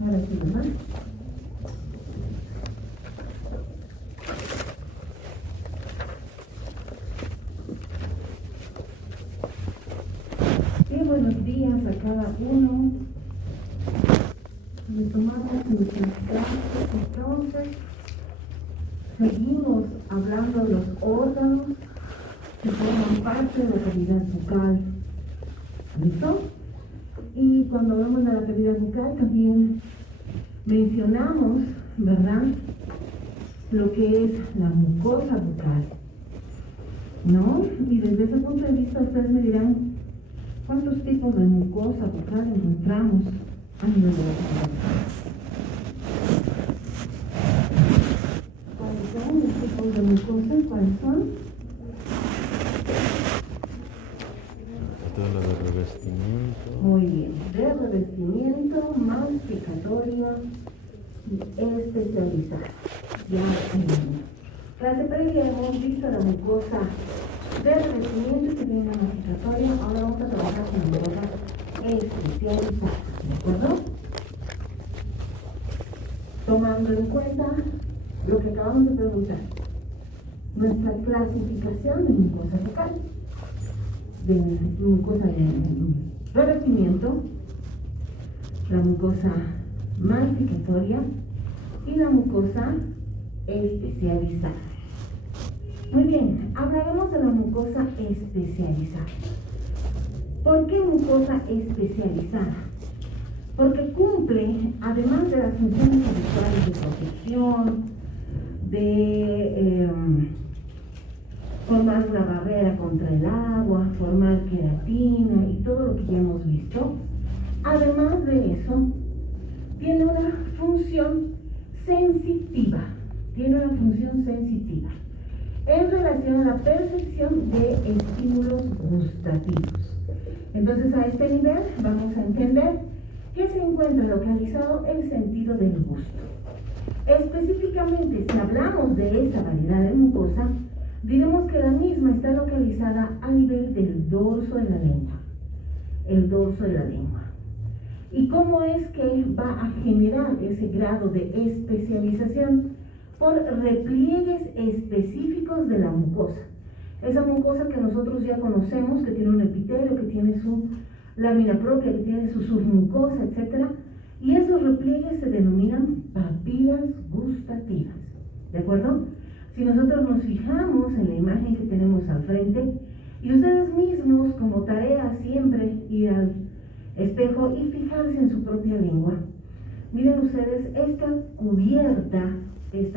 Ahora sí, ¿verdad? Bien, buenos días a cada uno. Retomamos nuestras clases, entonces seguimos hablando de los órganos que forman parte de la cavidad bucal. ¿Listo? Y cuando hablamos de la cavidad bucal también mencionamos, ¿verdad?, lo que es la mucosa bucal, ¿no? Y desde ese punto de vista ustedes me dirán, ¿cuántos tipos de mucosa bucal encontramos a nivel de la cavidad bucal? ¿Cuáles son los tipos de mucosa? ¿Cuáles son? Toda la de revestimiento. Muy bien, de revestimiento, masticatoria y especializada. Ya en clase previa hemos visto la mucosa de revestimiento que tiene la masticatoria. Ahora vamos a trabajar con la mucosa especializada, ¿de acuerdo? Tomando en cuenta lo que acabamos de preguntar, nuestra clasificación de mucosa bucal, de mucosa de revestimiento, la mucosa masticatoria y la mucosa especializada. Muy bien, hablaremos de la mucosa especializada. ¿Por qué mucosa especializada? Porque cumple, además de las funciones habituales de protección, de formar una barrera contra el agua, formar queratina y todo lo que ya hemos visto, además de eso, tiene una función sensitiva, en relación a la percepción de estímulos gustativos. Entonces, a este nivel vamos a entender que se encuentra localizado el sentido del gusto. Específicamente, si hablamos de esta variedad de mucosa, diremos que la misma está localizada a nivel del dorso de la lengua, el dorso de la lengua. ¿Y cómo es que va a generar ese grado de especialización? Por repliegues específicos de la mucosa. Esa mucosa que nosotros ya conocemos, que tiene un epitelio, que tiene su lámina propia, que tiene su submucosa, etc. Y esos repliegues se denominan papilas gustativas. ¿De acuerdo? Si nosotros nos fijamos en la imagen que tenemos al frente, y ustedes mismos como tarea siempre ir al espejo y fijarse en su propia lengua, miren ustedes esta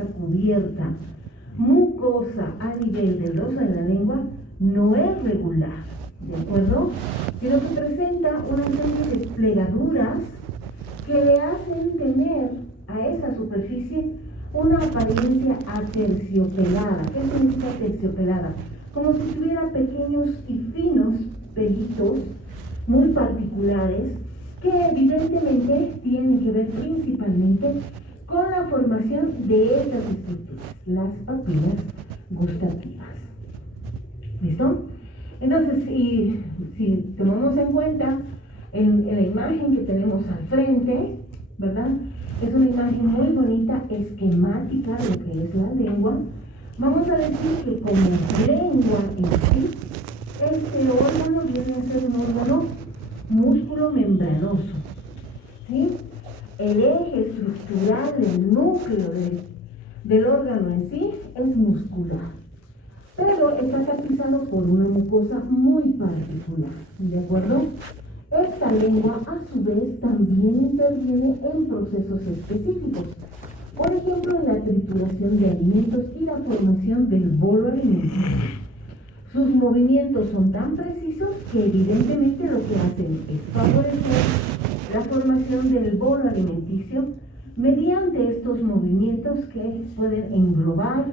cubierta mucosa a nivel del dorso de la lengua no es regular, ¿de acuerdo? Sino que presenta una serie de plegaduras que le hacen tener a esa superficie una apariencia aterciopelada. ¿Qué significa aterciopelada? Como si tuviera pequeños y finos pelitos muy particulares que evidentemente tienen que ver principalmente con la formación de estas estructuras, las papilas gustativas. ¿Listo? Entonces, si tomamos en cuenta en la imagen que tenemos al frente, ¿verdad? Es una imagen muy bonita, esquemática de lo que es la lengua. Vamos a decir que como lengua en sí, este órgano viene a ser un órgano músculo membranoso, ¿sí? El eje estructural, el núcleo del órgano en sí es muscular, pero está tapizado por una mucosa muy particular, ¿de acuerdo? Esta lengua, a su vez, también interviene en procesos específicos. Por ejemplo, en la trituración de alimentos y la formación del bolo alimenticio. Sus movimientos son tan precisos que evidentemente lo que hacen es favorecer la formación del bolo alimenticio mediante estos movimientos que pueden englobar,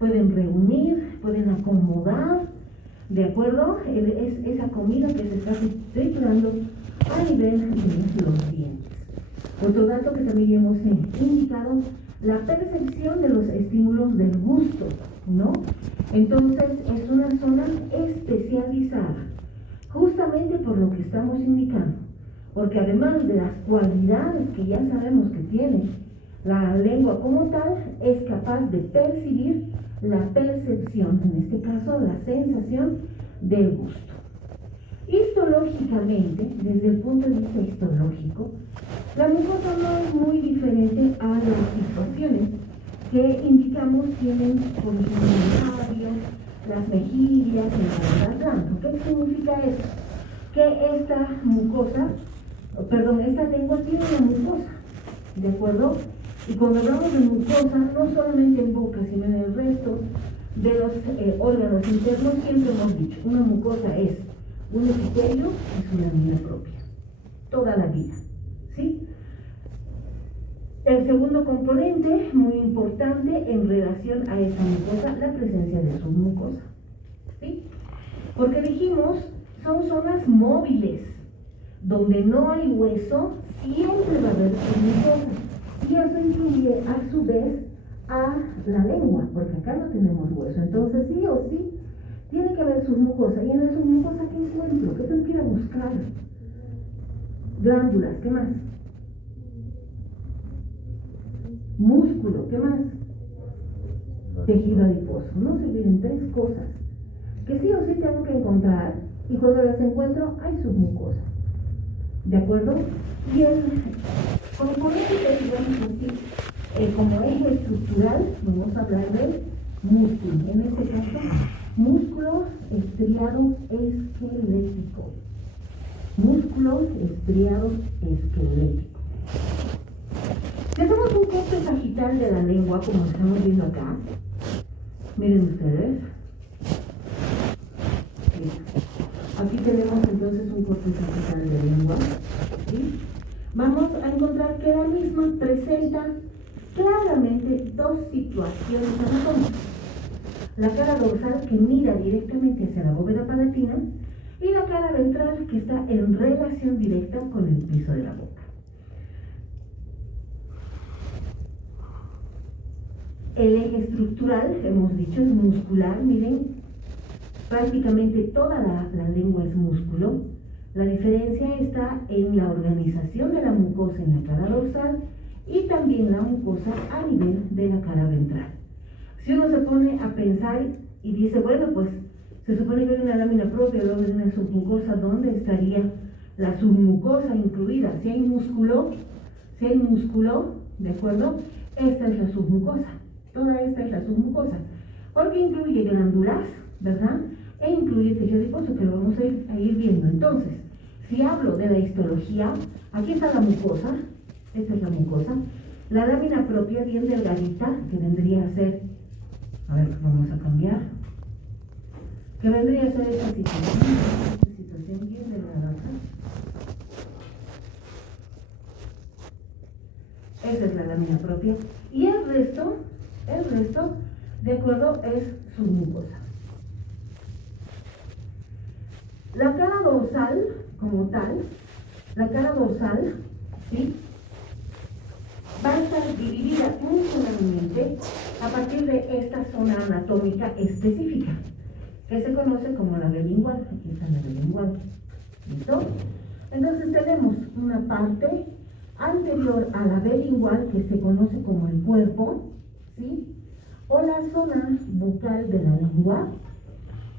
pueden reunir, pueden acomodar, ¿de acuerdo? Es esa comida que se está triturando a nivel de los dientes. Otro dato que también hemos indicado, la percepción de los estímulos del gusto, ¿no? Entonces es una zona especializada, justamente por lo que estamos indicando, porque además de las cualidades que ya sabemos que tiene la lengua como tal, es capaz de percibir la percepción, en este caso la sensación del gusto. Histológicamente, desde el punto de vista histológico, la mucosa no es muy diferente a las situaciones que indicamos tienen por ejemplo el labio, las mejillas y la garganta blanca. ¿Qué significa eso? Que esta lengua tiene una mucosa, ¿de acuerdo? Y cuando hablamos de mucosa, no solamente en boca, sino en el resto de los órganos internos, siempre hemos dicho, una mucosa es un epitelio, es una lámina propia, toda la vida, ¿sí? El segundo componente, muy importante en relación a esa mucosa, la presencia de submucosa, ¿sí? Porque dijimos, son zonas móviles, donde no hay hueso, siempre va a haber submucosa. Y eso incluye a su vez a la lengua, porque acá no tenemos hueso. Entonces sí o sí, tiene que haber submucosa. Y en la submucosa, ¿qué encuentro? ¿Qué tengo que ir a buscar? Glándulas, ¿qué más? Músculo, ¿qué más? Tejido adiposo. No se olviden 3 cosas que sí o sí tengo que encontrar, y cuando las encuentro hay submucosa, ¿de acuerdo? Y el componente que digamos así, como eje estructural, vamos a hablar del músculo, en este caso músculo estriado esquelético. Músculo estriado esquelético. Si hacemos un corte sagital de la lengua, como estamos viendo acá, miren ustedes, aquí tenemos entonces un corte sagital de lengua, ¿sí? Vamos a encontrar que la misma presenta claramente 2 situaciones anatómicas. La cara dorsal, que mira directamente hacia la bóveda palatina, y la cara ventral, que está en relación directa con el piso de la boca. El eje estructural, hemos dicho, es muscular. Miren, prácticamente toda la lengua es músculo. La diferencia está en la organización de la mucosa en la cara dorsal y también la mucosa a nivel de la cara ventral. Si uno se pone a pensar y dice, bueno, pues se supone que hay una lámina propia, luego hay una submucosa, ¿dónde estaría la submucosa incluida? Si hay músculo, ¿de acuerdo? Esta es la submucosa, toda esta es la submucosa, porque incluye glándulas, ¿verdad? E incluye tejido adiposo, que lo vamos a ir viendo. Entonces, si hablo de la histología, aquí está la mucosa, esta es la mucosa, la lámina propia bien delgadita, que vendría a ser, a ver, vamos a cambiar, que vendría a ser esta situación bien delgada. Esa es la lámina propia, y el resto, de acuerdo, es submucosa. La cara dorsal, como tal, ¿sí?, va a estar dividida funcionalmente a partir de esta zona anatómica específica, que se conoce como la vea lingual. Aquí está la vea lingual. ¿Listo? Entonces tenemos una parte anterior a la vea lingual que se conoce como el cuerpo, ¿sí?, o la zona bucal de la lengua,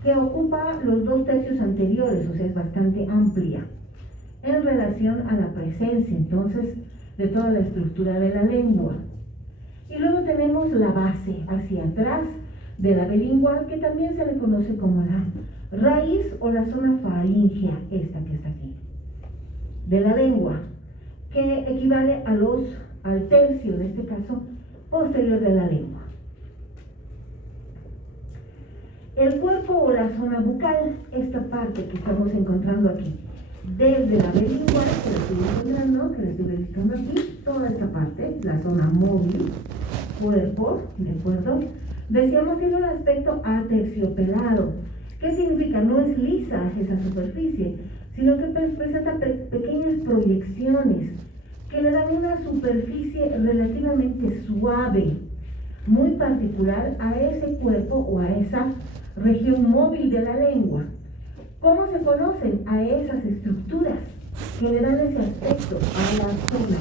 que ocupa los 2/3 anteriores, o sea, es bastante amplia en relación a la presencia, entonces, de toda la estructura de la lengua. Y luego tenemos la base hacia atrás de la vea lingual, que también se le conoce como la raíz o la zona faríngea, esta que está aquí, de la lengua, que equivale al tercio, en este caso, posterior de la lengua. El cuerpo o la zona bucal, esta parte que estamos encontrando aquí, desde la vea lingual, que la estoy encontrando, que la estoy verificando aquí, toda esta parte, la zona móvil, cuerpo, ¿de acuerdo? Decíamos que tiene un aspecto aterciopelado. ¿Qué significa? No es lisa esa superficie, sino que presenta pequeñas proyecciones que le dan una superficie relativamente suave, muy particular a ese cuerpo o a esa región móvil de la lengua. ¿Cómo se conocen a esas estructuras? que le dan ese aspecto a la zona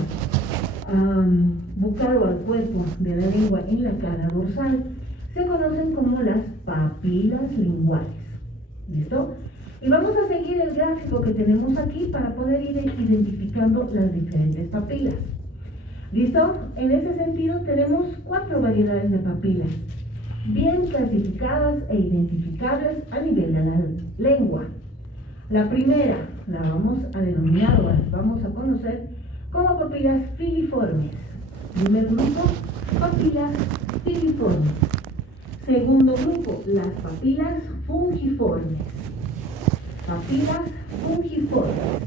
bucal o al cuerpo de la lengua en la cara dorsal, se conocen como las papilas linguales. ¿Listo? Y vamos a seguir el gráfico que tenemos aquí para poder ir identificando las diferentes papilas. ¿Listo? En ese sentido tenemos 4 variedades de papilas, bien clasificadas e identificables a nivel de la lengua. La primera la vamos a denominar o las vamos a conocer como papilas filiformes. Primer grupo, papilas filiformes. Segundo grupo, las papilas fungiformes. Papilas fungiformes.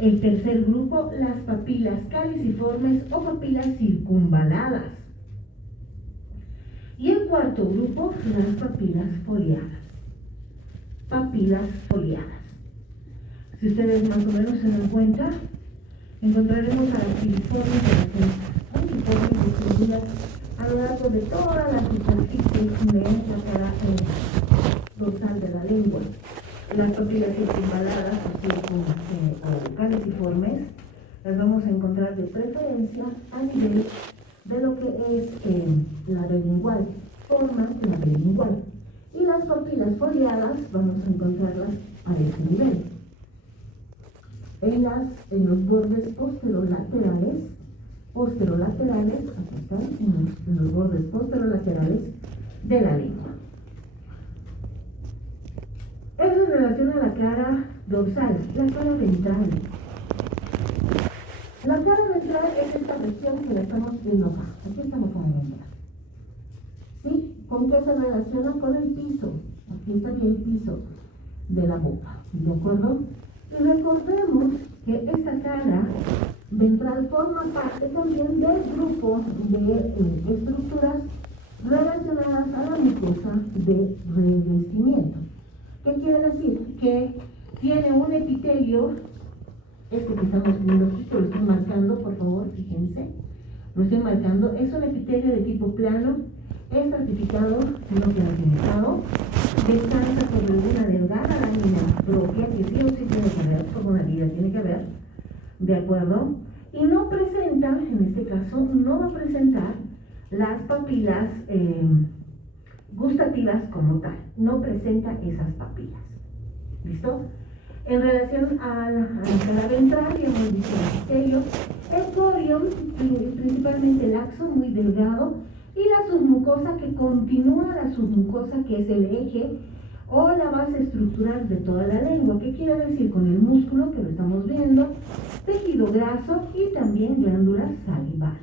El tercer grupo, las papilas caliciformes o papilas circunvaladas. Y el cuarto grupo, las papilas foliadas. Papilas foliadas. Si ustedes más o menos se dan cuenta, encontraremos a las filiformes y las fungiformes distribuidas a lo largo de toda la superficie de la cara dorsal de la lengua. Las papilas circunvaladas o caliciformes las vamos a encontrar de preferencia a nivel de lo que es la bilingual, forma la bilingual. Y las papilas foliadas vamos a encontrarlas a ese nivel. En los bordes posterolaterales, aquí están, en los bordes posterolaterales de la lengua. Eso en relación a la cara dorsal, la cara ventral. La cara ventral es esta región que la estamos viendo acá. Aquí está la cara ventral. ¿Sí? ¿Con qué se relaciona? Con el piso. Aquí estaría el piso de la boca. ¿De acuerdo? Y recordemos que esta cara ventral forma parte también del grupo de estructuras relacionadas a la mucosa de revestimiento. ¿Qué quiere decir? Que tiene un epitelio, este que estamos viendo aquí, que lo estoy marcando, por favor, fíjense, lo estoy marcando, es un epitelio de tipo plano, es certificado, no queratinizado, descansa sobre una delgada lámina propia, que sí o sí tiene que haber, como una vida tiene que haber, ¿de acuerdo? Y no presenta, en este caso, no va a presentar las papilas gustativas como tal, no presenta esas papilas. ¿Listo? En relación a la cara ventral, ya hemos visto el epitelio, el corium, principalmente laxo, muy delgado, y la submucosa que continúa la submucosa, que es el eje o la base estructural de toda la lengua. ¿Qué quiere decir? Con el músculo, que lo estamos viendo, tejido graso y también glándulas salivales.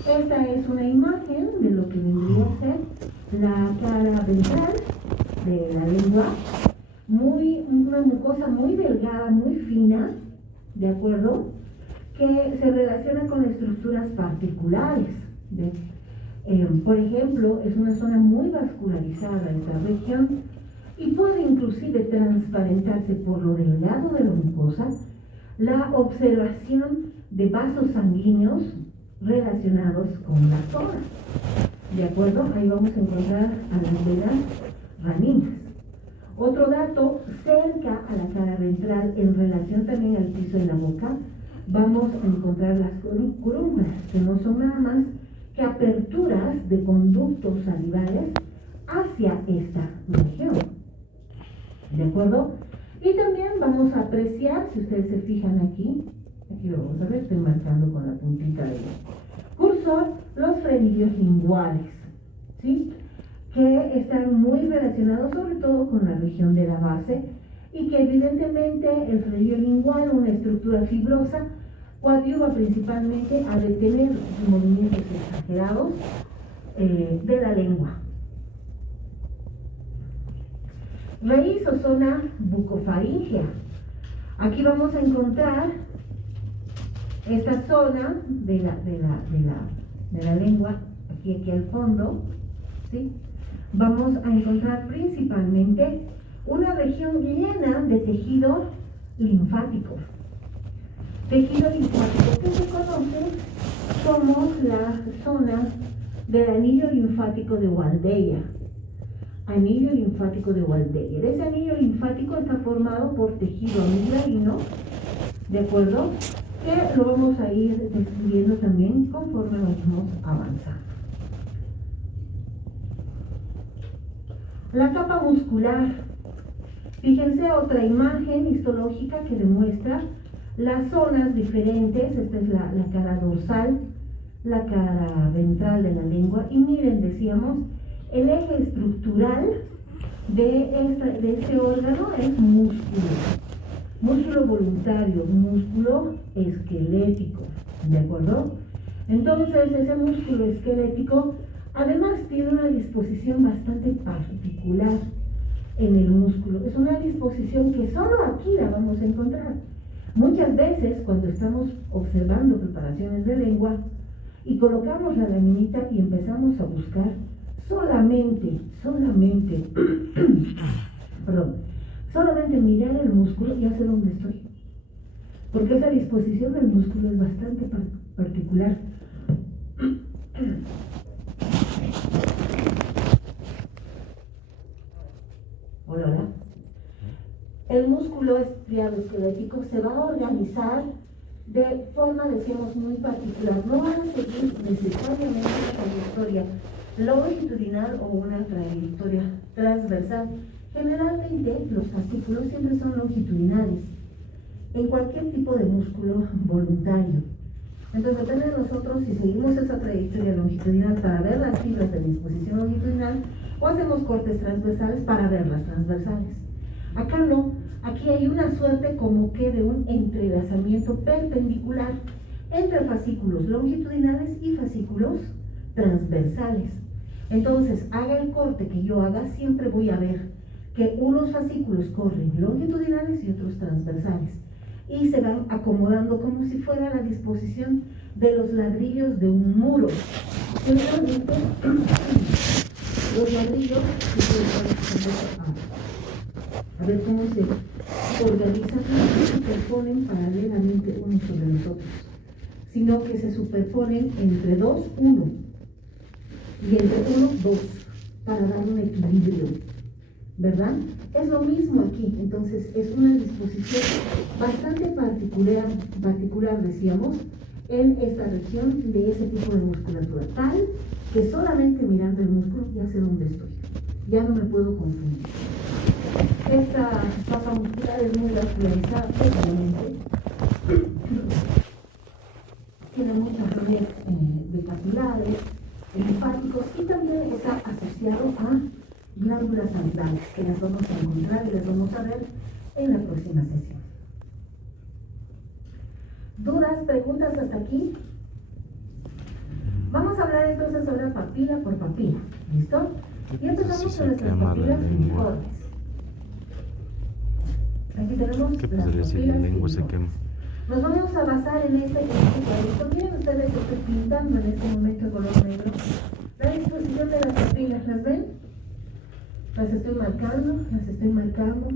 Esta es una imagen de lo que vendría a ser la cara ventral de la lengua, una mucosa muy delgada, muy fina, ¿de acuerdo? Que se relaciona con estructuras particulares. Por ejemplo, es una zona muy vascularizada esta región y puede inclusive transparentarse por lo delgado de la mucosa la observación de vasos sanguíneos relacionados con la zona. ¿De acuerdo? Ahí vamos a encontrar a las venas raminas. Otro dato, cerca a la cara ventral, en relación también al piso de la boca, vamos a encontrar las corúnculas, que no son nada más que aperturas de conductos salivales hacia esta región. ¿De acuerdo? Y también vamos a apreciar, si ustedes se fijan aquí lo vamos a ver, estoy marcando con la puntita del cursor, los frenillos linguales, ¿sí? Que están muy relacionados sobre todo con la región de la base y que evidentemente el frenillo lingual, una estructura fibrosa, coadyuva principalmente a detener movimientos exagerados de la lengua. Raíz o zona bucofaringea. Aquí vamos a encontrar esta zona de la lengua, aquí al fondo, ¿sí? Vamos a encontrar principalmente una región llena de tejido linfático. Tejido linfático que se conoce como la zona del anillo linfático de Waldeyer. Anillo linfático de Waldeyer. Ese anillo linfático está formado por tejido amigdalino ¿De acuerdo? Que lo vamos a ir describiendo también conforme vayamos avanzando. La capa muscular. Fíjense otra imagen histológica que demuestra las zonas diferentes. Esta es la cara dorsal, la cara ventral de la lengua. Y miren, decíamos, el eje estructural de este órgano es músculo. Músculo voluntario, músculo esquelético. ¿De acuerdo? Entonces, ese músculo esquelético además tiene una disposición bastante particular en el músculo. Es una disposición que solo aquí la vamos a encontrar. Muchas veces cuando estamos observando preparaciones de lengua y colocamos la laminita y empezamos a buscar solamente mirar el músculo, ya sé dónde estoy. Porque esa disposición del músculo es bastante particular. Hola. El músculo estriado esquelético se va a organizar de forma, decíamos, muy particular. No van a seguir necesariamente una trayectoria longitudinal o una trayectoria transversal. Generalmente los fascículos siempre son longitudinales en cualquier tipo de músculo voluntario. Entonces depende de nosotros si seguimos esa trayectoria longitudinal para ver las fibras de disposición longitudinal o hacemos cortes transversales para ver las transversales. Acá no, aquí hay una suerte como que de un entrelazamiento perpendicular entre fascículos longitudinales y fascículos transversales. Entonces, haga el corte que yo haga, siempre voy a ver que unos fascículos corren longitudinales y otros transversales y se van acomodando como si fuera la disposición de los ladrillos de un muro. Generalmente, los ladrillos a ver cómo se organizan, no se superponen paralelamente unos sobre los otros, sino que se superponen entre dos, uno, y entre uno, dos, para dar un equilibrio, ¿verdad? Es lo mismo aquí. Entonces es una disposición bastante particular, decíamos, en esta región de ese tipo de musculatura, tal que solamente mirando el músculo ya sé dónde estoy, ya no me puedo confundir. Esta capa muscular es muy vascularizada, obviamente. Tiene muchas redes de capilares, linfáticos, y también está asociado a glándulas salivales, que las vamos a encontrar y las vamos a ver en la próxima sesión. ¿Dudas, preguntas hasta aquí? Vamos a hablar entonces sobre papila por papila, ¿listo? Y empezamos con nuestras papilas filiformes. Aquí tenemos ¿Qué las pasaría si la papilas lengua se filiformes. quema? Nos vamos a basar en este cuadrito. Miren ustedes, estoy pintando en este momento el color negro. La disposición de las papilas, ¿las ven? Las estoy marcando.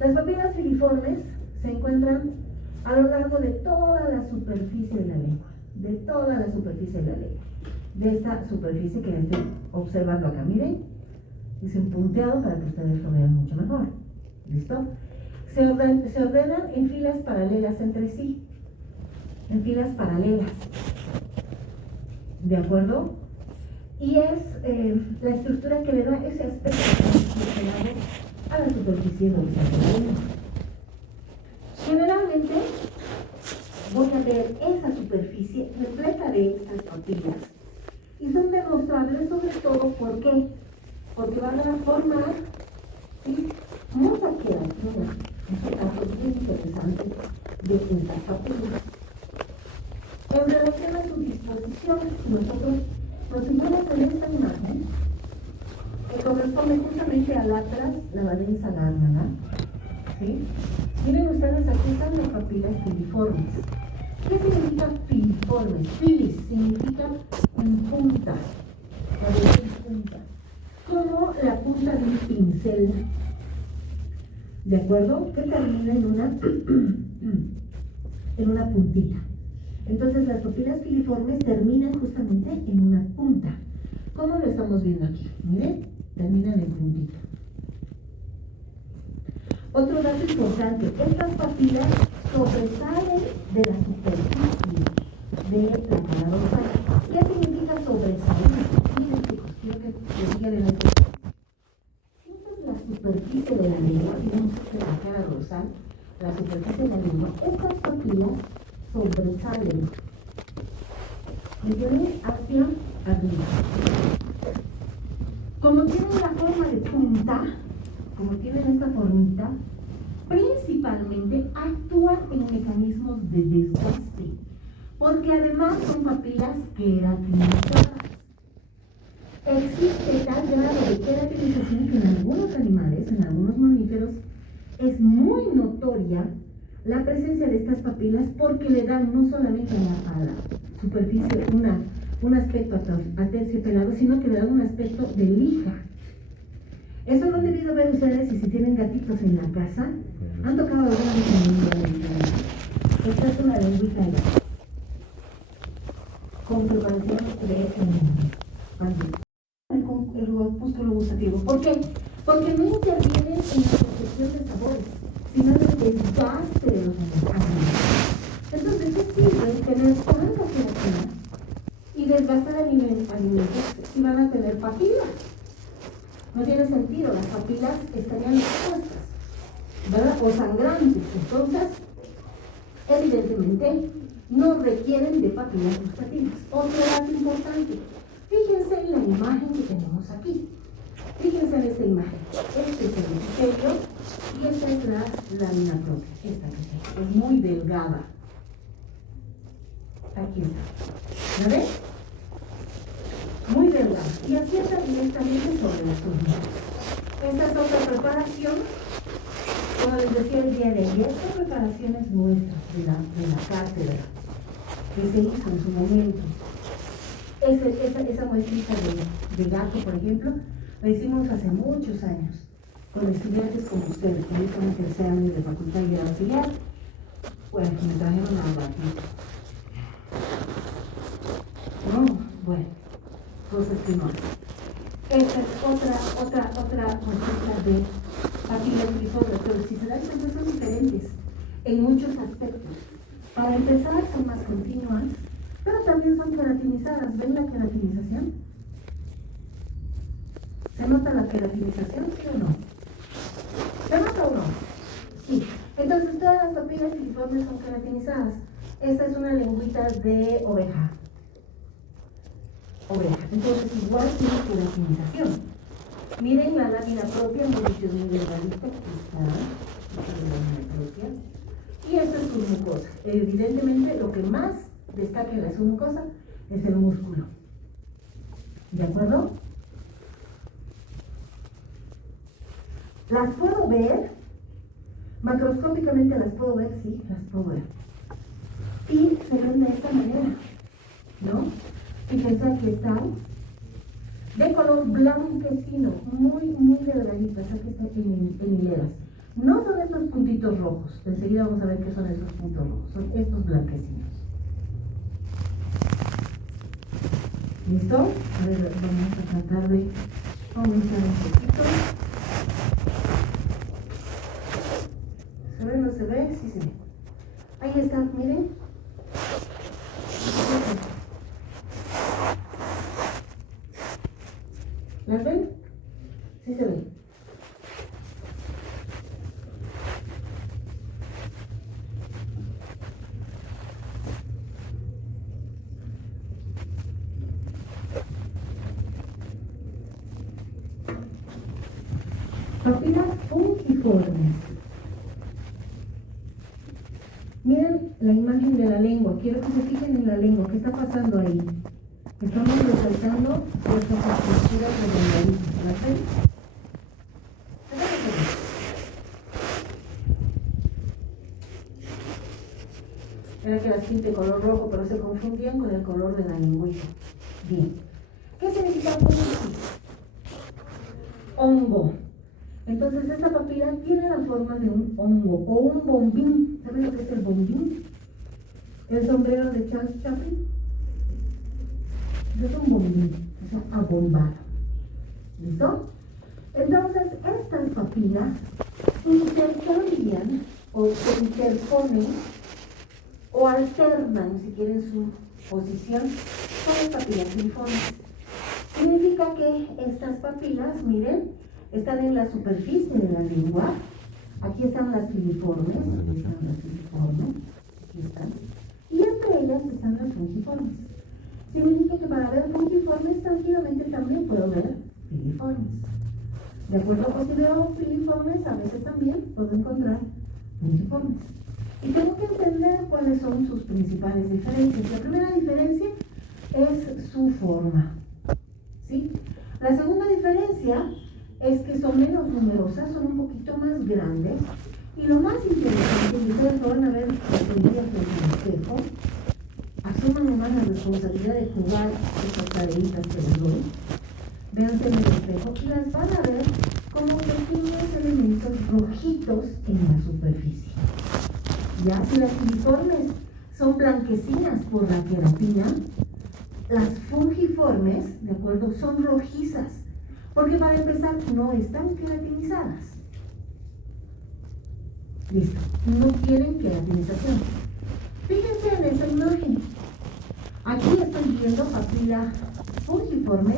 Las papilas filiformes se encuentran a lo largo de toda la superficie de la lengua. De esta superficie que estoy observando acá. Miren, hice un punteado para que ustedes lo vean mucho mejor. ¿Listo? Se ordenan en filas paralelas entre sí. ¿De acuerdo? Y es la estructura que le da ese aspecto a la superficie dorsal de la lengua. Generalmente voy a ver esa superficie repleta de estas papilas. Y son demostrables sobre todo, ¿por qué? Porque van a formar, ¿sí?, muchas queratinas. Es algo bien interesante de estas papilas. En relación a su disposición, si nosotros nos fijamos en esta imagen, que corresponde justamente al atlas, la valenza gármana, ¿sí? Miren ustedes, aquí están las papilas filiformes. ¿Qué significa filiformes? Filis significa en punta, como la punta de un pincel, ¿de acuerdo? Que termina en una puntita. Entonces las papilas filiformes terminan justamente en una punta. ¿Cómo lo estamos viendo aquí? Miren, terminan en puntita. Otro dato importante, estas papilas sobresalen de la superficie de la cara dorsal. ¿Qué significa sobresalir? Miren, chicos, quiero que sigan en este. Esta es la superficie de la lengua, digamos que la cara dorsal, la superficie de la lengua. Estas papilas sobresalen. ¿Me entienden? Hacia arriba. Como tienen la forma de punta, como tienen esta formita, principalmente actúan en mecanismos de desgaste, porque además son papilas queratinizadas. Existe tal grado de queratinización que en algunos animales, en algunos mamíferos, es muy notoria la presencia de estas papilas porque le dan no solamente a la superficie un aspecto aterciopelado, sino que le dan un aspecto de lija. Eso lo han debido ver ustedes, y si tienen gatitos en la casa, han tocado alguna vez en la lengua. Esta es una lengüita ya. Comprobación de el corpúsculo gustativo. ¿Por qué? Porque no intervienen en la percepción de sabores, sino en el desgaste de los alimentos. Entonces, ¿qué sirve tener tanta queratina y desgastar alimentos si van a tener papilas? No tiene sentido, las papilas estarían expuestas, ¿verdad? O sangrantes. Entonces, evidentemente, no requieren de papilas gustativas. Otro dato importante, fíjense en la imagen que tenemos aquí. Fíjense en esta imagen. Este es el epitelio y esta es la lámina propia. Esta que es muy delgada. Aquí está. ¿La ven? Muy delgada. Y asienta directamente sobre las urnas. Esta es otra preparación. Como les decía el día de ayer, son preparaciones nuestras de la cátedra que se hizo en su momento. Esa muestrita de gato, por ejemplo, la hicimos hace muchos años con estudiantes como ustedes, que están en tercer año de facultad y de auxiliar. Bueno, que me trajeron al gatito. No, bueno, cosas que no hacen. Esta es otra muestrita de papilas grifoides, pero si se dan cuenta son diferentes en muchos aspectos. Para empezar, son más continuas, pero también son queratinizadas. ¿Ven la queratinización? ¿Se nota la queratinización, sí o no? ¿Se nota o no? Sí. Entonces, todas las papilas filiformes son queratinizadas. Esta es una lengüita de oveja. Entonces, igual tiene queratinización. Miren la lámina propia, hemos dicho muy delgadita, aquí está la lámina propia. Y esta es su mucosa. Evidentemente, lo que más destaca en la su mucosa es el músculo. ¿De acuerdo? ¿Las puedo ver? Macroscópicamente las puedo ver, sí, las puedo ver. Y se ven de esta manera, ¿no? Fíjense, aquí están de color blanquecino, muy delgaditas, aquí están en hileras. No son estos puntitos rojos, enseguida vamos a ver qué son esos puntos rojos, son estos blanquecinos. ¿Listo? A ver, vamos a tratar de aumentar un poquito. ¿Se ve o no se ve? Sí se ve. Ahí está, miren. ¿Las ven? Sí se ven. Papilas fungiformes. Miren la imagen de la lengua. Quiero que se fijen en la lengua. ¿Qué está pasando ahí? Estamos resaltando nuestras estructuras redondaditas. ¿Las ven? Era que las pinte color rojo, pero se confundían con el color de la lengüita. Bien. ¿Qué significa hongo? Entonces esta papila tiene la forma de un hongo o un bombín. ¿Saben lo que es el bombín? El sombrero de Charles Chaplin. Es un bombín, o sea, abombado. ¿Listo? Entonces estas papilas intercambian o se interponen o alternan, si quieren, su posición con las papilas filiformes. Significa que estas papilas, miren, están en la superficie de la lengua. Aquí están las filiformes, aquí están, y entre ellas están las fungiformes. Significa que para ver fungiformes tranquilamente también puedo ver filiformes. De acuerdo, pues si veo filiformes, a veces también puedo encontrar fungiformes. Y tengo que entender cuáles son sus principales diferencias. La primera diferencia es su forma, ¿sí? La segunda diferencia es que son menos numerosas, son un poquito más grandes. Y lo más interesante, y ustedes lo van a ver hoy día frente al espejo, asuman nomás la responsabilidad de jugar estas tareitas que les doy. Véanse en el espejo y las van a ver como pequeños elementos rojitos en la superficie. Ya, si las filiformes son blanquecinas por la queratina, las fungiformes, ¿de acuerdo?, son rojizas, porque para empezar no están queratinizadas. Listo, no tienen queratinización. Fíjense en esta imagen. Aquí estoy viendo papila fungiforme,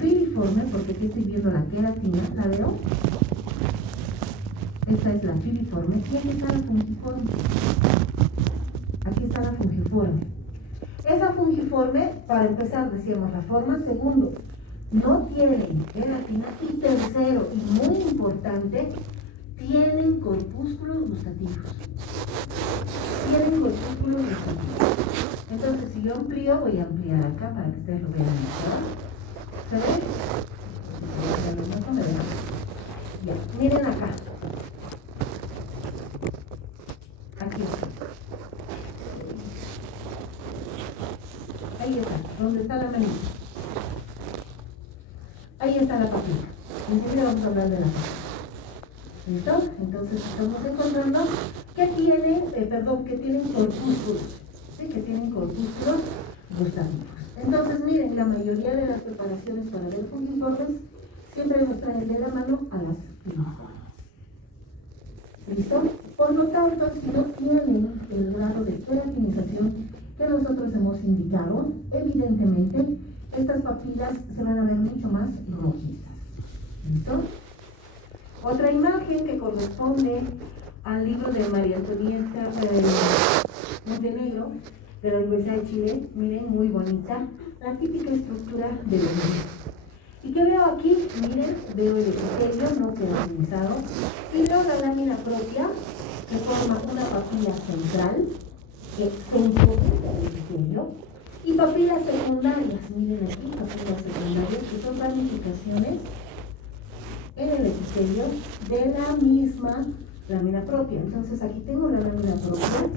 filiforme, porque aquí estoy viendo la queratina, ¿la veo? Esta es la filiforme y aquí está la fungiforme. Aquí está la fungiforme. Esa fungiforme, para empezar, decíamos la forma. Segundo, no tienen queratina. Y tercero, y muy importante, tienen corpúsculos gustativos. Entonces, si yo amplío, voy a ampliar acá para que ustedes lo vean mejor. ¿Se ve? Ya, miren acá. Aquí está. Ahí está, donde está la manita. Ahí está la papila. Enseguida vamos a hablar de la papila. ¿Listo? Entonces estamos encontrando que tienen corpúsculos. ¿Sí? Que tienen corpúsculos gustativos. Entonces, miren, la mayoría de las preparaciones para ver fungiformes siempre nos traen de la mano a las filiformes. ¿Listo? Por lo tanto, si no tienen el grado de queratinización que nosotros hemos indicado, evidentemente estas papilas se van a ver mucho más rojizas. ¿Listo? Otra imagen que corresponde al libro de María Antonieta Montenegro, de la Universidad de Chile. Miren, muy bonita, la típica estructura de los niños. ¿Y qué veo aquí? Miren, veo el epitelio no queratinizado y veo la lámina propia que forma una papila central que se introduce al epitelio y papilas secundarias. Miren aquí, papilas secundarias que son ramificaciones en el epitelio de la misma lámina propia. Entonces aquí tengo la lámina propia,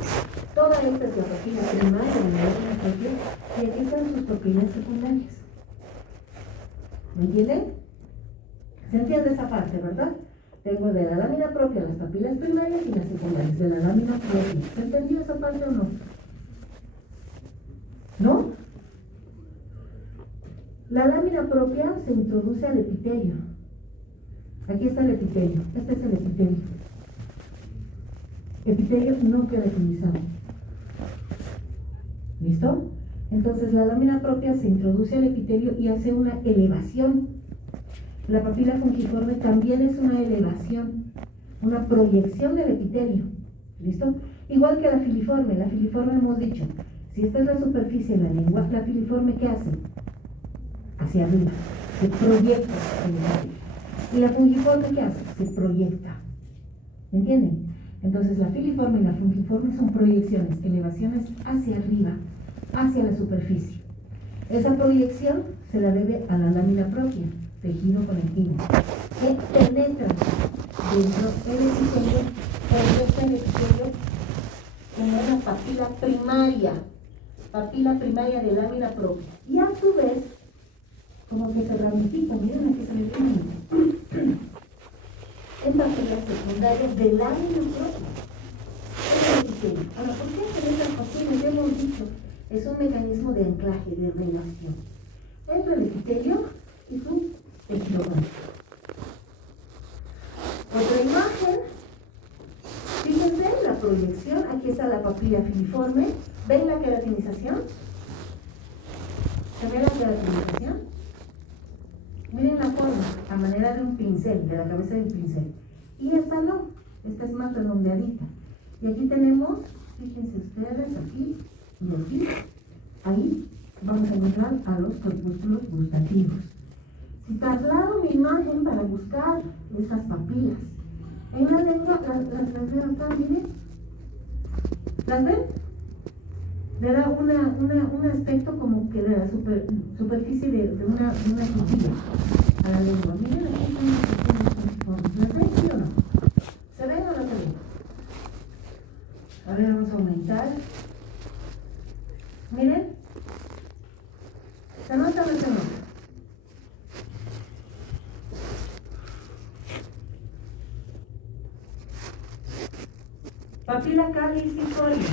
toda esta es la papila primaria de la lámina propia y aquí están sus papilas secundarias. ¿Me entienden? Se entiende esa parte, ¿verdad? Tengo de la lámina propia las papilas primarias y las secundarias de la lámina propia. ¿Se entendió esa parte o no? ¿No? La lámina propia se introduce al epitelio. Aquí está el epitelio. Este es el epitelio. Epitelio no queratinizado. ¿Listo? Entonces la lámina propia se introduce al epitelio y hace una elevación. La papila fungiforme también es una elevación, una proyección del epitelio. ¿Listo? Igual que la filiforme hemos dicho, si esta es la superficie de la lengua, la filiforme ¿qué hace? Hacia arriba, se proyecta el epitelio. ¿Y la fungiforme qué hace? Se proyecta. ¿Me entienden? Entonces la filiforme y la fungiforme son proyecciones, elevaciones hacia arriba, hacia la superficie. Esa proyección se la debe a la lámina propia, tejido conectivo, que penetra dentro del epitelio, proyecta el epitelio como una papila primaria de lámina propia. Y a su vez, como que se ramifica, miren aquí se ve bien, en papilas secundarias de lámina propia. Ahora, ¿por qué hacen estas papilas? Ya hemos dicho, es un mecanismo de anclaje, de relación entre el epitelio y su tejido conectivo. Otra imagen Fíjense la proyección, aquí está la papila filiforme. ¿Ven la queratinización? ¿Se ve la queratinización? Miren la forma, a manera de un pincel, de la cabeza del pincel. Y esta no, esta es más redondeadita. Y aquí tenemos, fíjense ustedes, aquí y aquí, ahí vamos a encontrar a los corpúsculos gustativos. Si traslado mi imagen para buscar estas papilas, en la lengua las veo acá, miren. ¿Las ven? Le da un aspecto como que de la superficie de una frutilla a la lengua. Miren, aquí están las papilas fungiformes. ¿Las ven, sí o no? ¿Se ven o no se ven? A ver, vamos a aumentar. Miren. ¿Se nota o no se nota? Papila caliciforme.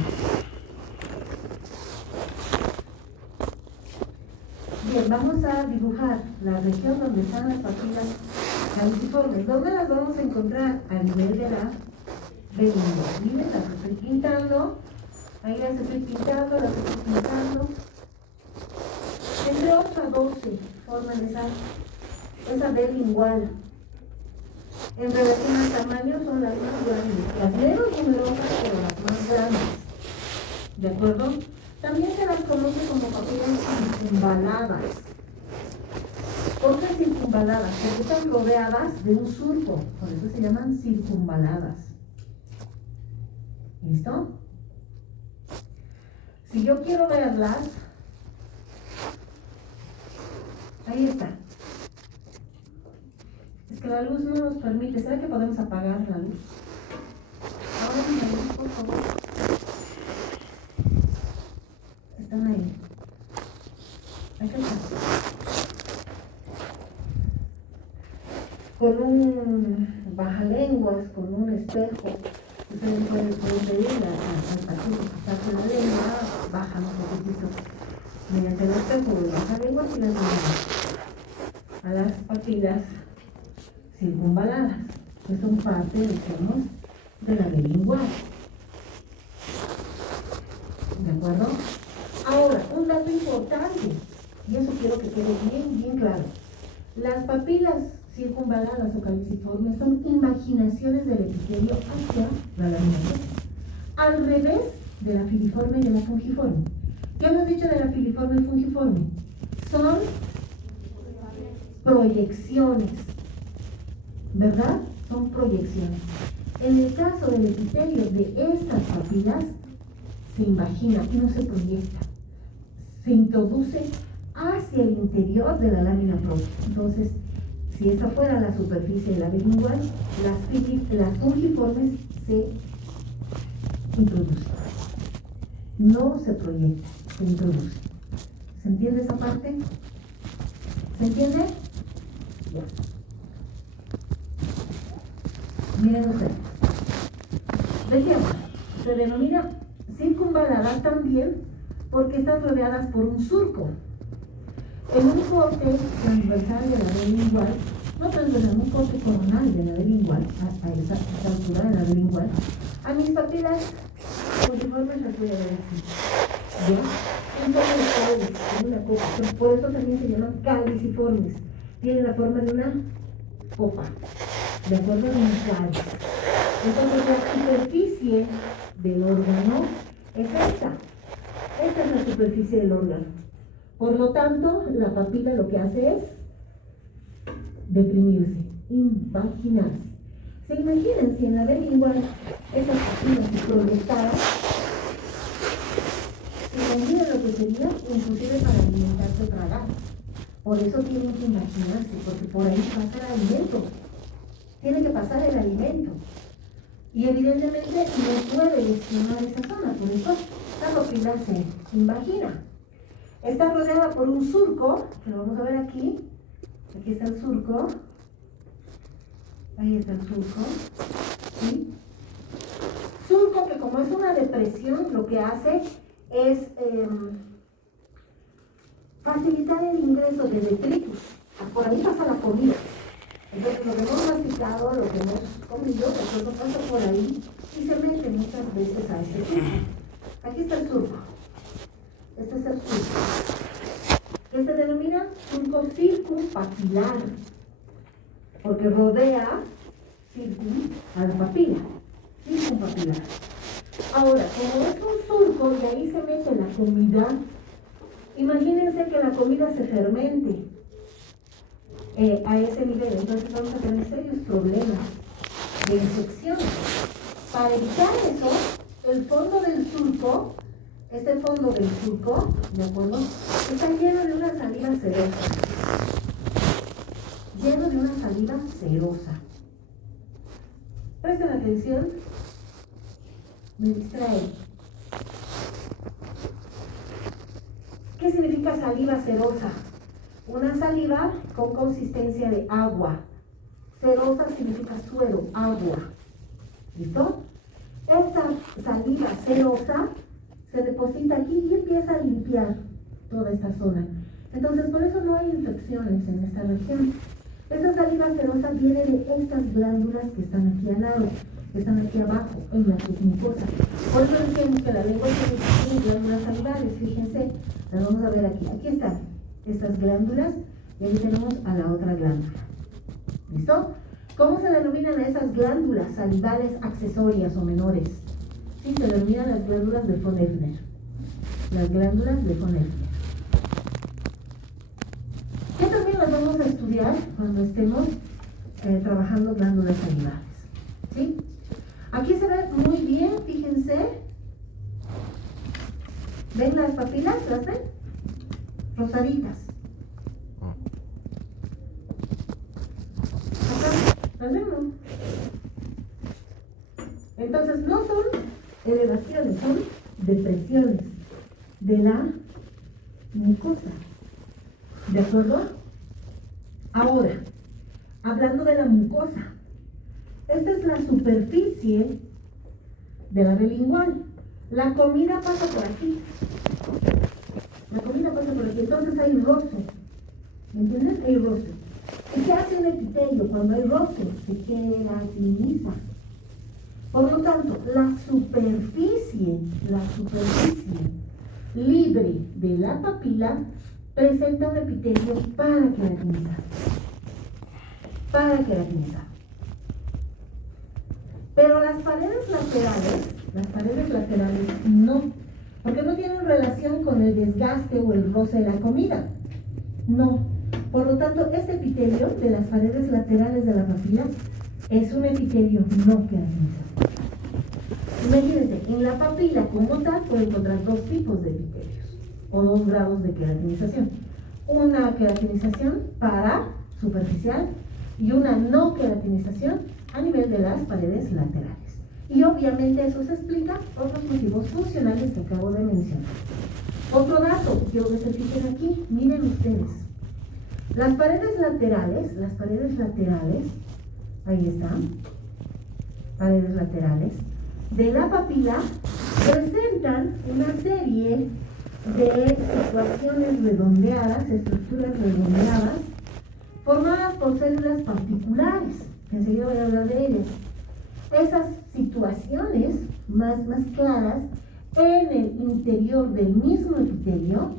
Bien, vamos a dibujar la región donde están las papilas caliciformes. ¿Dónde las vamos a encontrar? A nivel de la lengua. Miren, las estoy pintando. Ahí las estoy pintando, Entre 8 a 12 forman esa B lingual. En relación al tamaño son las más grandes, las menos numerosas, pero las más grandes. ¿De acuerdo? También se las conoce como papilas circunvaladas. ¿Por qué circunvaladas? Porque están rodeadas de un surco, por eso se llaman circunvaladas. ¿Listo? Si yo quiero verlas, ahí está. Es que la luz no nos permite. ¿Será que podemos apagar la luz? Ahora la luz, por favor. Están ahí. Acá está. Con un bajalenguas, con un espejo, ustedes pueden pedir al paciente que saque la lengua, bajan un poquitito mediante el espejo o el bajalenguas y las llevan a las papilas circunvaladas, que son parte, decimos, de la B lingual. ¿De acuerdo? Ahora, un dato importante, y eso quiero que quede bien claro. Las papilas circunvaladas o caliciformes son invaginaciones del epitelio hacia la lámina recta, al revés de la filiforme y de la fungiforme. ¿Qué hemos dicho de la filiforme y fungiforme? Son proyecciones, ¿verdad? Son proyecciones. En el caso del epitelio de estas papilas, se invagina y no se proyecta. Se introduce hacia el interior de la lámina propia. Entonces, si esta fuera la superficie de la B lingual, las fungiformes se introducen. No se proyecta, se introduce. ¿Se entiende esa parte? ¿Se entiende? Ya. Miren ustedes. Decíamos, se denomina circunvalada también porque están rodeadas por un surco. En un corte transversal de la B lingual, no transversal, un corte coronal de la B lingual, a esa altura de la B lingual, a mis papilas fungiformes las voy a ver así. ¿Bien? Entonces, cáliz, como una copa. Por eso también se llaman caliciformes. Tienen la forma de una copa, de acuerdo a un cáliz. Entonces, la superficie del órgano es esta. Esta es la superficie del órgano. Por lo tanto, la papila lo que hace es deprimirse, invaginarse. ¿Se imaginan si en la B lingual esas papilas se proyectaran? Se imaginan lo que sería inclusive para alimentarse o tragar. Por eso tienen que imaginarse, porque por ahí pasa el alimento. Tiene que pasar el alimento. Y evidentemente no puede lesionar esa zona, por eso la papila se invagina. Está rodeada por un surco, que lo vamos a ver aquí. Aquí está el surco. Ahí está el surco. ¿Sí? Surco que como es una depresión, lo que hace es facilitar el ingreso de detritus. Por ahí pasa la comida. Entonces lo que hemos masticado, lo que hemos comido, el surco pasa por ahí y se mete muchas veces a ese surco. Aquí está el surco. Este es el surco. Que se denomina surco circunpapilar, porque rodea a la papila, circunpapilar. Ahora, como es un surco y ahí se mete la comida, imagínense que la comida se fermente a ese nivel, entonces vamos a tener serios problemas de infección. Para evitar eso, el fondo del surco, este fondo del surco, ¿de acuerdo?, está lleno de una saliva cerosa. Lleno de una saliva cerosa. Presten atención, me distrae. ¿Qué significa saliva cerosa? Una saliva con consistencia de agua. Cerosa significa suero, agua. ¿Listo? Esta saliva cerosa se deposita aquí y empieza a limpiar toda esta zona. Entonces, por eso no hay infecciones en esta región. Esta saliva cerosa viene de estas glándulas que están aquí al lado, que están aquí abajo, en la mucosa. Por eso decimos que la lengua tiene glándulas salivares. Fíjense, las vamos a ver aquí. Aquí están estas glándulas y aquí tenemos a la otra glándula. ¿Listo? ¿Cómo se denominan esas glándulas salivales accesorias o menores? Sí, se denominan las glándulas de von Effner. Las glándulas de von Effner. Que también las vamos a estudiar cuando estemos trabajando glándulas salivales. ¿Sí? Aquí se ve muy bien, fíjense. ¿Ven las papilas? ¿Las ven? Rosaditas. Acá, ¿las vemos? Entonces no son elevaciones, son depresiones de la mucosa. ¿De acuerdo? Ahora, hablando de la mucosa, esta es la superficie de la bilingual. La comida pasa por aquí. La comida pasa por aquí, entonces hay roce. ¿Me entienden? Hay roce. ¿Y qué hace un epitelio cuando hay roce? Se queratiniza. Por lo tanto, la superficie libre de la papila presenta un epitelio para queratinizar. Para queratinizar. Pero las paredes laterales no, porque no tienen relación con el desgaste o el roce de la comida. No. Por lo tanto, este epitelio de las paredes laterales de la papila es un epitelio no queratinizado. Imagínense, en la papila como tal puede encontrar dos tipos de epitelios o dos grados de queratinización. Una queratinización para superficial y una no queratinización a nivel de las paredes laterales. Y obviamente eso se explica por los motivos funcionales que acabo de mencionar. Otro dato que quiero que se fijen aquí, miren ustedes. Las paredes laterales, ahí están, paredes laterales, de la papila presentan una serie de situaciones redondeadas, estructuras redondeadas, formadas por células particulares, que enseguida voy a hablar de ellas. Esas situaciones más claras en el interior del mismo epitelio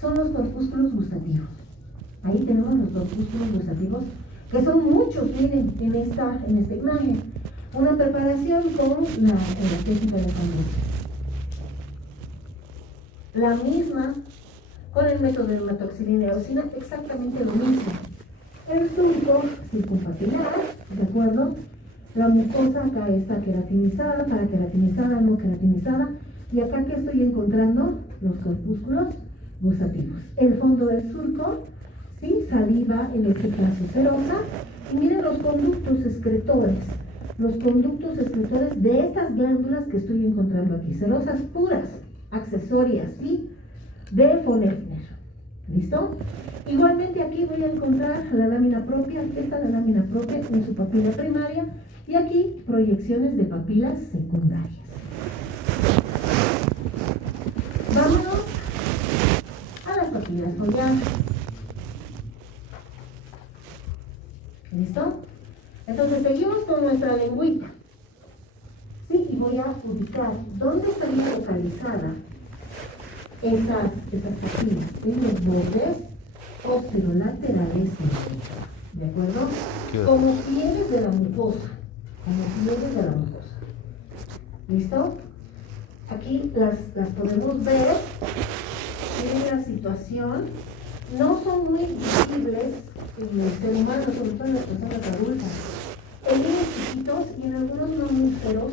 son los corpúsculos gustativos. Ahí tenemos los corpúsculos gustativos, que son muchos, miren, en esta imagen. Una preparación con la técnica de conversión. La misma con el método de hematoxilina y eosina, exactamente lo mismo. El surco circunpapilar, ¿de acuerdo? La mucosa acá está queratinizada, para queratinizada, no queratinizada. Y acá que estoy encontrando los corpúsculos gustativos. El fondo del surco, ¿sí? Saliva, en este caso serosa. Y miren los conductos excretores. Los conductos excretores de estas glándulas que estoy encontrando aquí. Serosas puras, accesorias, ¿sí? De von Effner. ¿Listo? Igualmente aquí voy a encontrar la lámina propia. Esta es la lámina propia en su papila primaria. Y aquí proyecciones de papilas secundarias. Vámonos a las papilas foliares. ¿Listo? Entonces seguimos con nuestra lengüita. Sí, y voy a ubicar dónde estaría localizada esas papilas, en los bordes posterolaterales, ¿de acuerdo? Como pliegues de la mucosa, ¿listo? Aquí las podemos ver. Miren la situación. No son muy visibles en el ser humano, sobre todo en las personas adultas. En niños chiquitos y en algunos mamíferos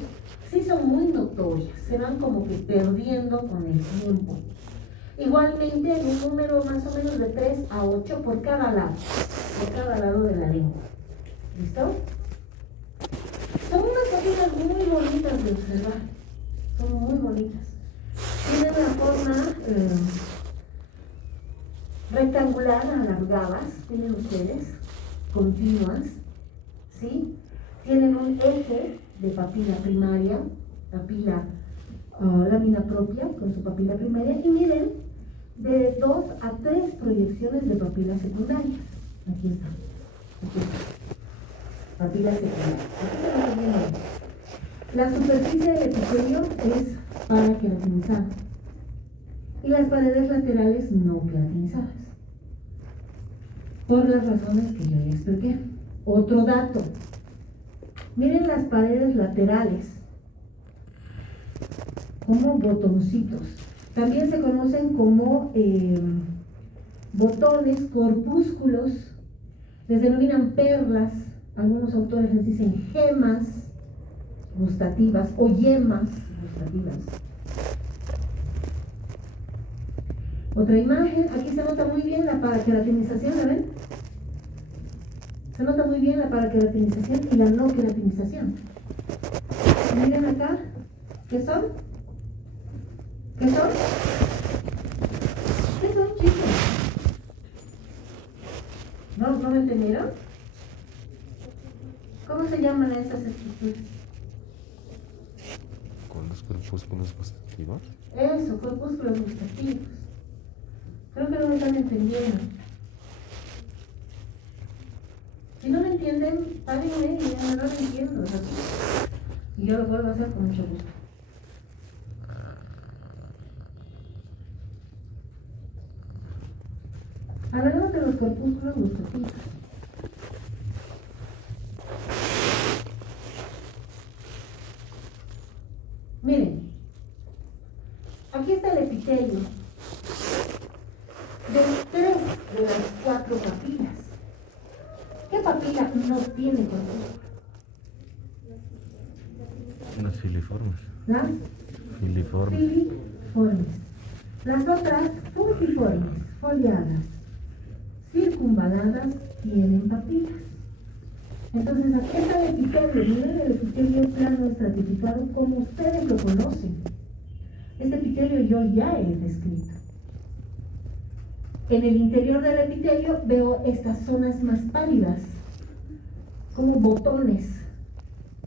sí son muy notorias, se van como que perdiendo con el tiempo. Igualmente en un número más o menos de 3 a 8 por cada lado de la lengua. ¿Listo? Son unas papilas muy bonitas de observar, son muy bonitas. Tienen la forma rectangular, alargadas, tienen ustedes, continuas, ¿sí? Tienen un eje de papila primaria, lámina propia con su papila primaria, y miren, de 2 a 3 proyecciones de papilas secundarias. Aquí está. Papilas secundarias. La superficie del epitelio es paraqueratinizada y las paredes laterales no queratinizadas, por las razones que yo ya expliqué. Otro dato, miren las paredes laterales como botoncitos, también se conocen como botones, corpúsculos, les denominan perlas, algunos autores les dicen gemas gustativas o yemas gustativas. Otra imagen, aquí se nota muy bien la paraqueratinización, ¿la ven? Se nota muy bien la paraqueratinización y la no queratinización. Miren acá, ¿qué son? ¿Qué son? ¿Qué son, chicos? ¿No me entendieron? ¿Cómo se llaman esas estructuras? ¿Con los corpúsculos gustativos? Eso, corpúsculos gustativos. Creo que no me están entendiendo. Si no me entienden, párenme y ya no lo entiendo. Y yo lo vuelvo a hacer con mucho gusto. Hablamos de los corpúsculos gustativos. Miren, aquí está el epitelio de 3 de las 4 papilas. ¿Qué papila no tiene corpúsculo? Las filiformes. Las Filiformes. filiformes. Las otras puntiformes, foliadas, circunvaladas, tienen papilas. Entonces aquí está el epitelio, miren el epitelio plano estratificado como ustedes lo conocen. Este epitelio yo ya he descrito. En el interior del epitelio veo estas zonas más pálidas, como botones.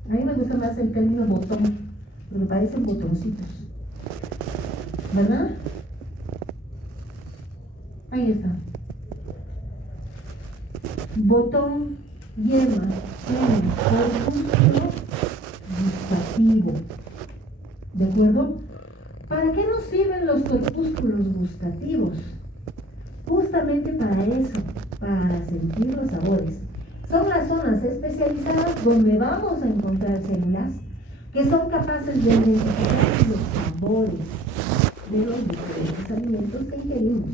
A mí me gusta más el término botón, me parecen botoncitos, ¿verdad? Ahí está. Botón, yema, corpúsculo gustativo. ¿De acuerdo? ¿Para qué nos sirven los corpúsculos gustativos? Justamente para eso, para sentir los sabores. Son las zonas especializadas donde vamos a encontrar células que son capaces de identificar los sabores de los diferentes alimentos que ingerimos.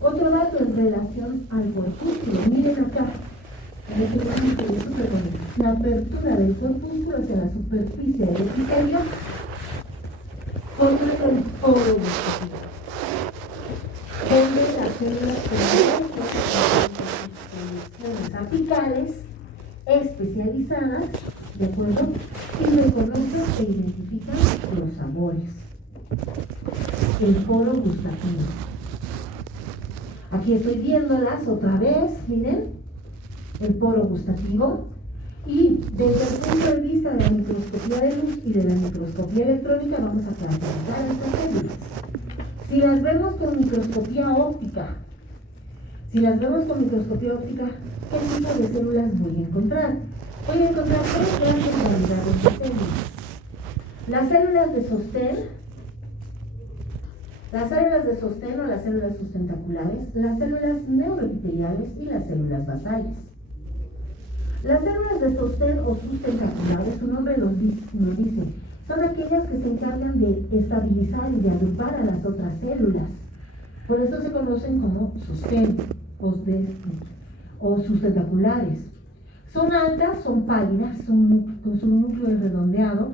Otro dato en relación al corpúsculo, miren acá, la apertura del corpúsculo hacia la superficie del epitelio forma el poro gustativo, donde las células con apicales especializadas, ¿de acuerdo? Y reconocen e identifican los sabores. El poro gustativo. Aquí estoy viéndolas otra vez, miren, el poro gustativo. Y desde el punto de vista de la microscopía de luz y de la microscopía electrónica vamos a clasificar estas células. Si las vemos con microscopía óptica, Si las vemos con microscopía óptica, ¿qué tipo de células voy a encontrar? Voy a encontrar tres grandes variedades de células. Las células de sostén o las células sustentaculares, las células neuroepiteliales y las células basales. Las células de sostén o sustentaculares, su nombre nos dice, son aquellas que se encargan de estabilizar y de agrupar a las otras células. Por eso se conocen como sostén o sustentaculares. Son altas, son pálidas, con su núcleo redondeado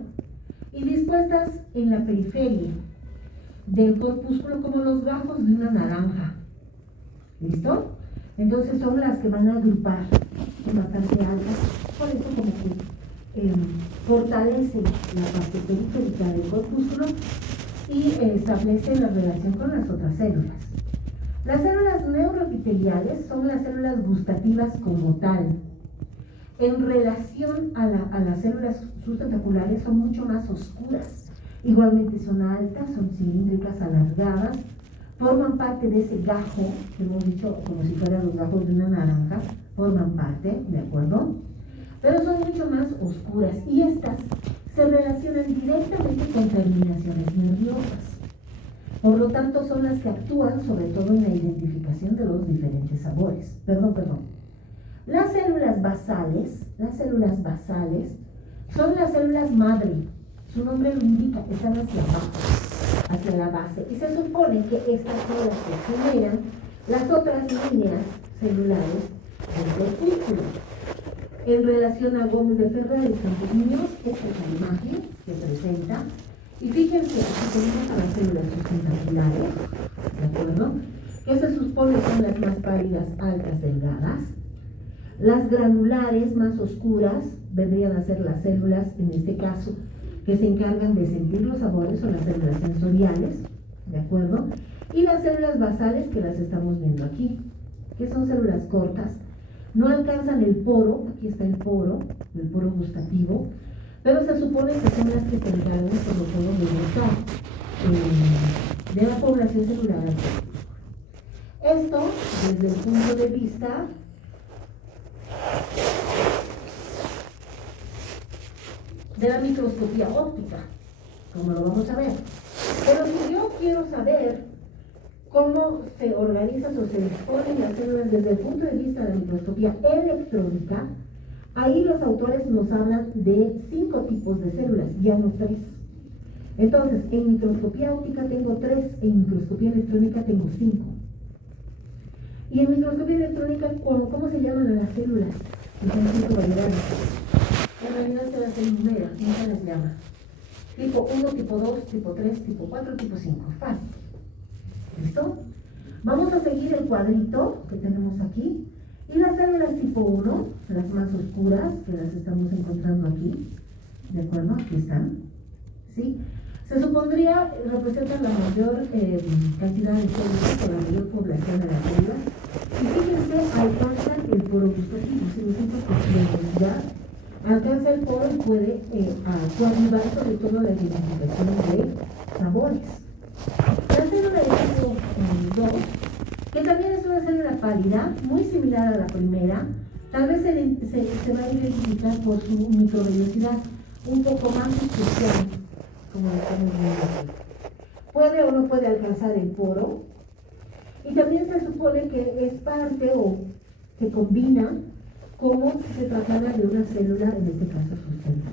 y dispuestas en la periferia del corpúsculo como los gajos de una naranja. ¿Listo? Entonces son las que van a agrupar, son bastante altas, por eso como que fortalecen la parte periférica del corpúsculo y establecen la relación con las otras células. Las células neuroepiteliales son las células gustativas como tal. En relación a las células sustentaculares son mucho más oscuras. Igualmente son altas, son cilíndricas, alargadas, forman parte de ese gajo, que hemos dicho como si fueran los gajos de una naranja, forman parte, ¿de acuerdo? Pero son mucho más oscuras y estas se relacionan directamente con terminaciones nerviosas. Por lo tanto, son las que actúan sobre todo en la identificación de los diferentes sabores. Las células basales son las células madre. Su nombre lo indica, están hacia abajo, hacia la base. Y se supone que estas son las que generan las otras líneas celulares del corpúsculo. En relación a Gómez de Ferrer y Santos Muñoz, esta es la imagen que presenta. Y fíjense, aquí tenemos a las células sustentaculares, ¿de acuerdo? Que se supone son las más pálidas, altas, delgadas. Las granulares más oscuras vendrían a ser las células, en este caso, que se encargan de sentir los sabores, o las células sensoriales, ¿de acuerdo? Y las células basales, que las estamos viendo aquí, que son células cortas, no alcanzan el poro, aquí está el poro gustativo, pero se supone que son las que se encargan, sobre todo, de gustar de la población celular. Esto, desde el punto de vista de la microscopía óptica, como lo vamos a ver. Pero si yo quiero saber cómo se organizan o se disponen las células desde el punto de vista de la microscopía electrónica, ahí los autores nos hablan de 5 tipos de células, ya no 3. Entonces, en microscopía óptica tengo 3, en microscopía electrónica tengo 5. Y en microscopía electrónica, ¿cómo se llaman a las células? Son 5 variedades. En realidad se las enumera, no se les llama. Tipo 1, tipo 2, tipo 3, tipo 4, tipo 5. Fácil. ¿Listo? Vamos a seguir el cuadrito que tenemos aquí. Y las células tipo 1, las más oscuras, que las estamos encontrando aquí. ¿De acuerdo? Aquí están. ¿Sí? Se supondría representan la mayor cantidad de células o la mayor población de las células. Y fíjense, alcanzan el poro gustativo. Significa que su velocidad alcanza el poro y puede coadyuvar sobre todo la identificación de sabores. La célula de tipo 2, que también es una célula pálida, muy similar a la primera, tal vez se va a identificar por su microvellosidad un poco más especial, como lo estamos viendo aquí. Puede o no puede alcanzar el poro, y también se supone que es parte o se combina como se tratara de una célula, en este caso sustentacular.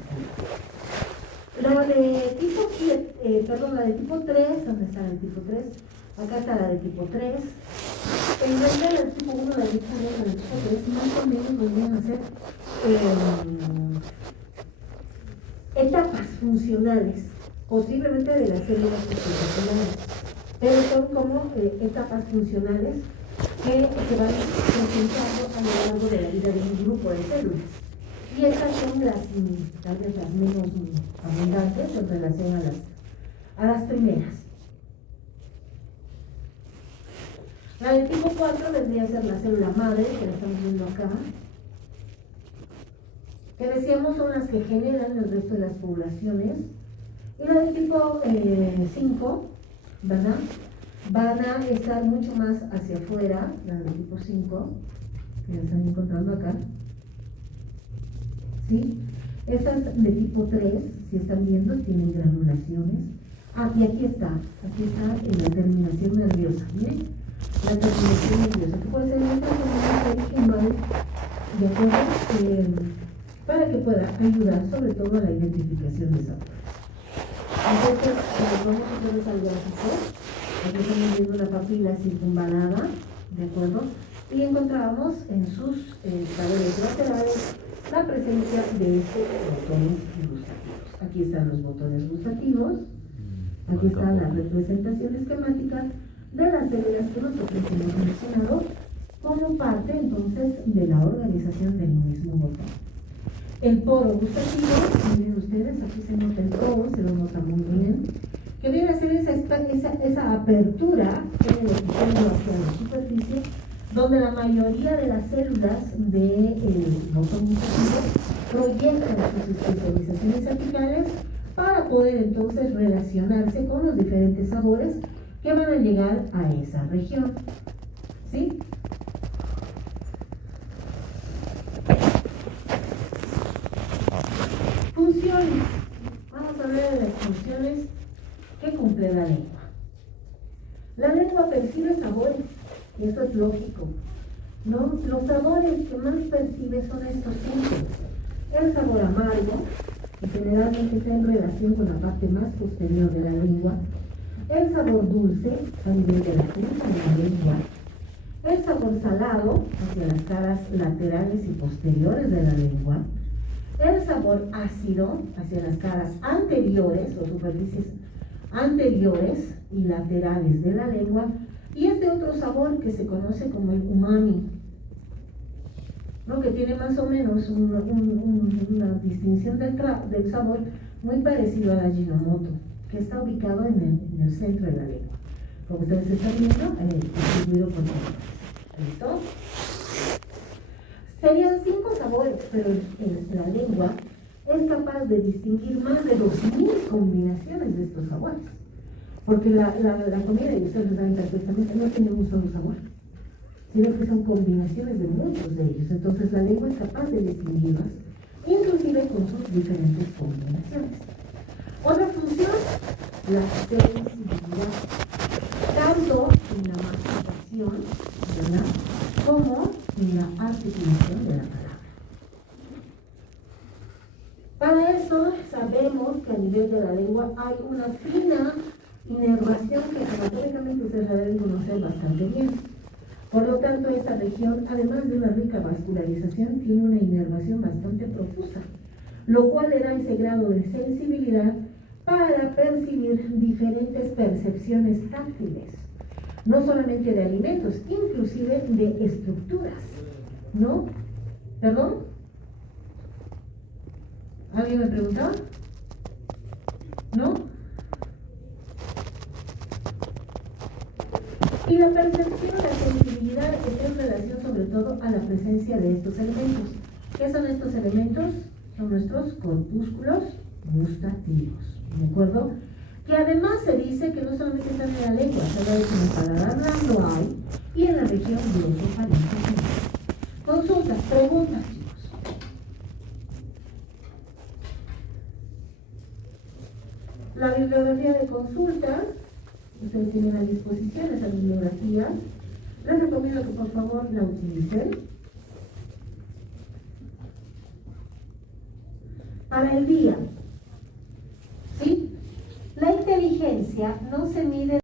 La de tipo 7, la de tipo 3, ¿dónde está la de tipo 3? Acá está la de tipo 3. En realidad la de tipo 1, la de tipo 2, la de tipo 3, más o menos podrían hacer etapas funcionales, posiblemente de las células sustentaculares, pero son como etapas funcionales que se van presentando a lo largo de la vida de un grupo de células. Y estas son las, tal vez las menos abundantes en relación a las primeras. La de tipo 4 vendría a ser la célula madre, que la estamos viendo acá, que decíamos son las que generan el resto de las poblaciones. Y la de tipo 5, ¿verdad? van a estar mucho más hacia afuera, las de tipo 5, que ya están encontrando acá. ¿Sí? Estas de tipo 3, si están viendo, tienen granulaciones. Y aquí está en la terminación nerviosa. ¿Bien? La terminación nerviosa, que puede ser una terminación ¿de acuerdo? Para que pueda ayudar sobre todo a la identificación de sabores. Entonces, vamos a hacer al gráfico. Aquí estamos viendo la papila circunvalada, ¿de acuerdo? Y encontramos en sus paredes laterales la presencia de estos botones gustativos. Aquí están los botones gustativos, aquí está la representación esquemática de las células que nosotros hemos mencionado como parte entonces de la organización del mismo botón. El poro gustativo, miren ustedes, aquí se nota el poro, se lo nota muy bien, que viene a ser esa apertura que viene hacia la superficie, donde la mayoría de las células del botón gustativo proyectan sus especializaciones apicales para poder entonces relacionarse con los diferentes sabores que van a llegar a esa región. ¿Sí? Funciones. Vamos a hablar de las funciones que cumple la lengua. La lengua percibe sabores, y eso es lógico, ¿no? Los sabores que más percibe son estos cinco. El sabor amargo, que generalmente está en relación con la parte más posterior de la lengua. El sabor dulce, a nivel de la punta de la lengua. El sabor salado, hacia las caras laterales y posteriores de la lengua. El sabor ácido, hacia las caras anteriores o superficies anteriores y laterales de la lengua. Y este otro sabor que se conoce como el umami, ¿no? Que tiene más o menos una distinción del sabor muy parecido al Ajinomoto, que está ubicado en el centro de la lengua. Como ustedes están viendo, distribuido por colores. ¿Listo? Serían 5 sabores, pero la lengua es capaz de distinguir más de 2000 combinaciones de estos sabores. Porque la comida, y ustedes lo saben perfectamente, no tiene un solo sabor, sino que son combinaciones de muchos de ellos. Entonces la lengua es capaz de distinguirlas, inclusive con sus diferentes combinaciones. Otra función, la sensibilidad, tanto en la masticación, ¿verdad?, como en la articulación de la palabra. Para eso sabemos que a nivel de la lengua hay una fina inervación que anatómicamente ustedes la deben conocer bastante bien. Por lo tanto, esta región, además de una rica vascularización, tiene una inervación bastante profusa, lo cual le da ese grado de sensibilidad para percibir diferentes percepciones táctiles, no solamente de alimentos, inclusive de estructuras, ¿no? ¿Perdón? ¿Alguien me preguntaba? ¿No? Y la percepción, la sensibilidad está en relación sobre todo a la presencia de estos elementos. ¿Qué son estos elementos? Son nuestros corpúsculos gustativos, ¿de acuerdo? Que además se dice que no solamente están en la lengua, sino que en el paladar blando hay y en la región glosofaríngea. Consultas, preguntas, chicos. La bibliografía de consulta, ustedes tienen a disposición esa bibliografía. Les recomiendo que por favor la utilicen. Para el día, ¿sí? La inteligencia no se mide